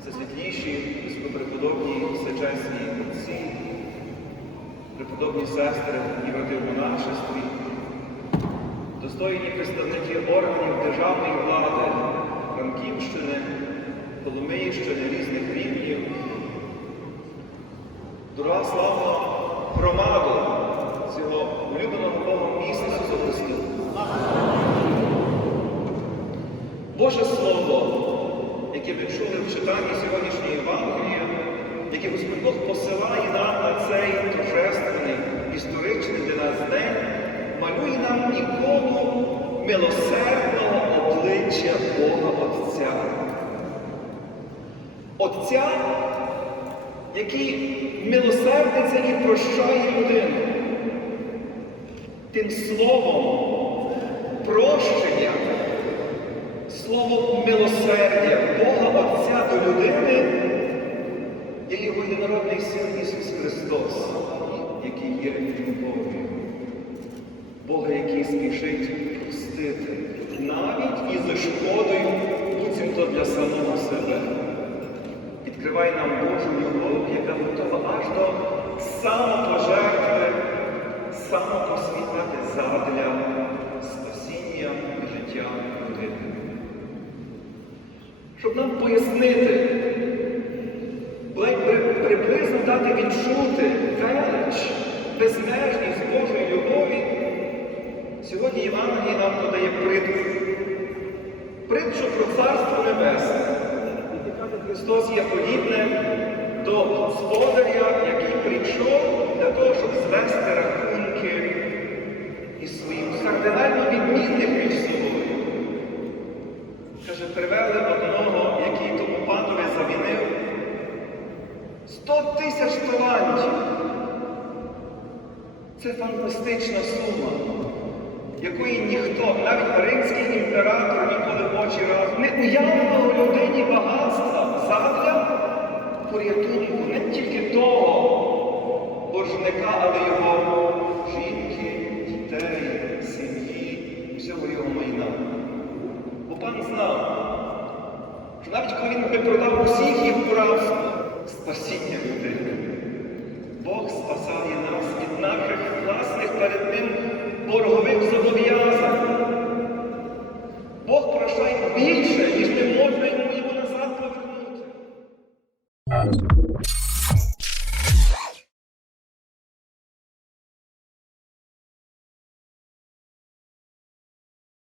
Всесвітліші, високопреподобні, всечесні отці, преподобні сестри і брати в монашестві, достойні представники органів державної влади, Франківщини, Коломиївщини, різних рівнів, дорога славна громаду цього улюбленого Богом місця Боже Слово, яке ви чули в читанні сьогоднішньої Євангелії, яке Господь Бог посилає нам на цей торжественний, історичний для нас день, малює нам ікону милосердного обличчя Бога Отця. Отця, який милосердиться і прощає людину. Тим словом прощення Слово милосердя Бога Отця до людини є його єдинородний син Ісус Христос, який є любов'ю. Бога, який спішить простити, навіть і за шкодою, буцімто для самого себе. Відкриває нам Божу любов, яка готова аж до самопожертви, самопосвітати задля спасіння життя людини щоб нам пояснити, приблизно дати відчути велич, безмежність Божої любові, сьогодні Євангелій нам подає притчу. Притчу про Царство Небесне. Христос є подібне до господаря, який прийшов для того, щоб звести рахунки із своїм кардинально відмінних між собою. Каже, привели одного, Це фантастична сума, якої ніхто, навіть римський імператор ніколи в очі раз не уявував людині багатства задля порятунку не тільки того боржника, але його жінки, дітей, сім'ї, всього його майна. Бо пан знав, що навіть коли він би продав усіх їх у спасіння людини.